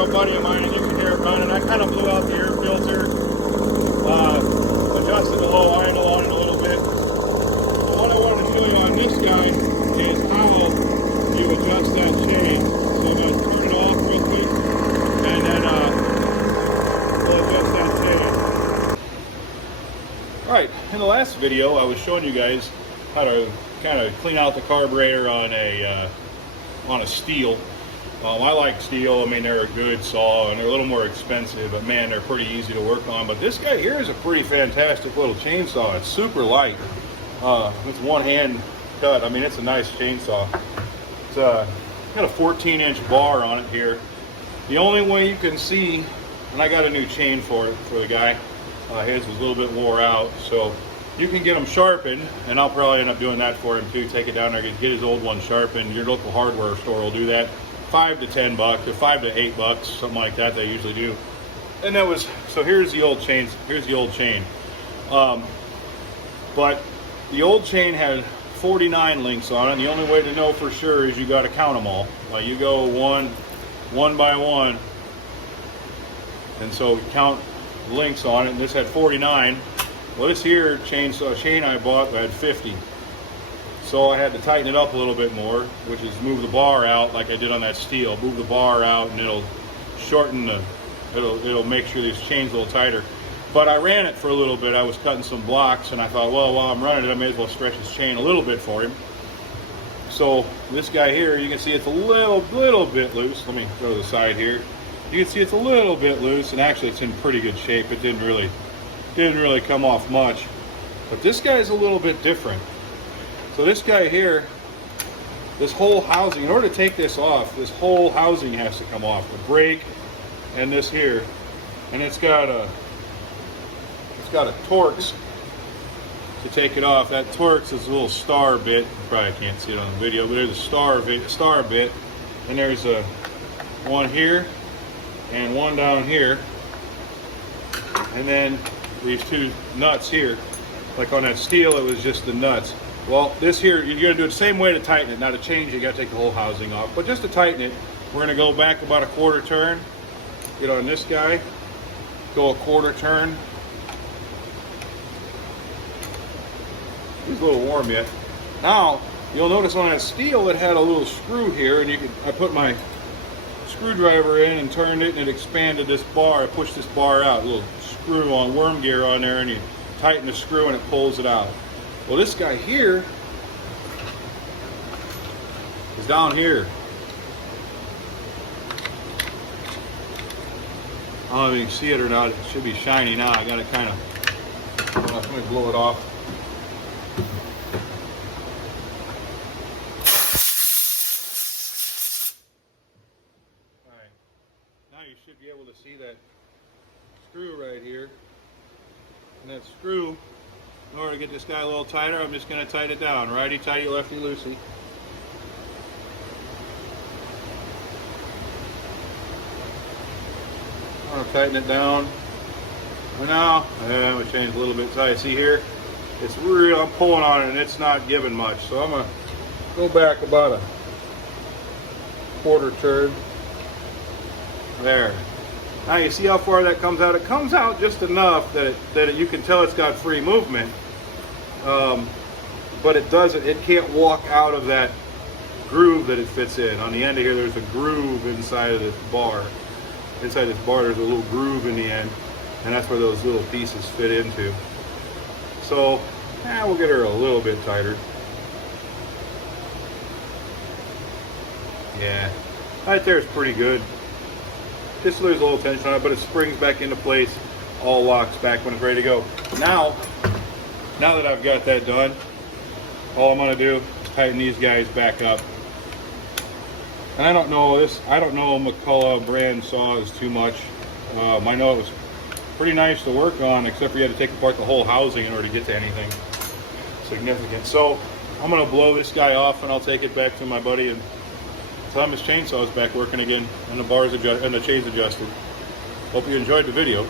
for a buddy of mine, and you can hear it running. I kind of blew out the air filter, adjusted the low idle on it a little bit. But what I wanted to show you on this guy is how you adjust that chain. So I'm going to turn it off quickly, and then we'll adjust that chain. Alright, in the last video I was showing you guys how to kind of clean out the carburetor on a steel. I like steel. I mean, they're a good saw and they're a little more expensive, but man, they're pretty easy to work on. But this guy here is a pretty fantastic little chainsaw. It's super light. It's one hand cut. I mean, it's a nice chainsaw. It's got a 14-inch bar on it here. The only way you can see, and I got a new chain for it for the guy. His was a little bit wore out, so you can get them sharpened, and I'll probably end up doing that for him too. Take it down there, get his old one sharpened. Your local hardware store will do that. $5 to $10, or $5 to $8, something like that. They usually do. And that was so. Here's the old chain. Here's the old chain. But the old chain had 49 links on it. And the only way to know for sure is you got to count them all. Like you go one by one, and so count links on it. And this had 49. Well, this here chain I bought had 50. So I had to tighten it up a little bit more, which is move the bar out like I did on that steel. Move the bar out and it'll shorten it'll make sure this chain's a little tighter. But I ran it for a little bit. I was cutting some blocks and I thought, well, while I'm running it, I may as well stretch this chain a little bit for him. So this guy here, you can see it's a little bit loose. Let me go to the side here. You can see it's a little bit loose, and actually it's in pretty good shape. It didn't really come off much. But this guy's a little bit different. So this guy here, this whole housing, in order to take this off, this whole housing has to come off. The brake and this here, and it's got a Torx to take it off. That Torx is a little star bit. You probably can't see it on the video, but there's a star bit, and there's a one here and one down here, and then these two nuts here. Like on that steel, it was just the nuts. Well, this here, you're going to do it the same way to tighten it. Now to change it, you got to take the whole housing off. But just to tighten it, we're going to go back about a quarter turn. Get on this guy, go a quarter turn. He's a little warm yet. Now, you'll notice on that steel it had a little screw here, and I put my screwdriver in and turned it, and it expanded this bar. I pushed this bar out, a little screw on, worm gear on there, and you tighten the screw and it pulls it out. Well, this guy here is down here. I don't know if you can see it or not. It should be shiny now. I got to kind of, let me blow it off. All right. Now you should be able to see that screw right here. And that screw, in order to get this guy a little tighter, I'm just going to tighten it down. Righty tighty, lefty loosey. I'm going to tighten it down. And now, I'm going to change a little bit tight. See here? It's real, I'm pulling on it and it's not giving much. So I'm going to go back about a quarter turn. There. Now you see how far that comes out? It comes out just enough that you can tell it's got free movement. But it doesn't, it can't walk out of that groove that it fits in. On the end of here, there's a groove inside of this bar. Inside this bar, there's a little groove in the end, and that's where those little pieces fit into. So, we'll get her a little bit tighter. Yeah, right there is pretty good. Just lose a little tension on it, but it springs back into place, all locks back when it's ready to go. Now that I've got that done, all I'm going to do is tighten these guys back up. And I don't know McCulloch brand saws too much. I know it was pretty nice to work on, except for you had to take apart the whole housing in order to get to anything significant. So I'm going to blow this guy off, and I'll take it back to my buddy and tell him his chainsaw is back working again, and the bars and the chain's adjusted. Hope you enjoyed the video.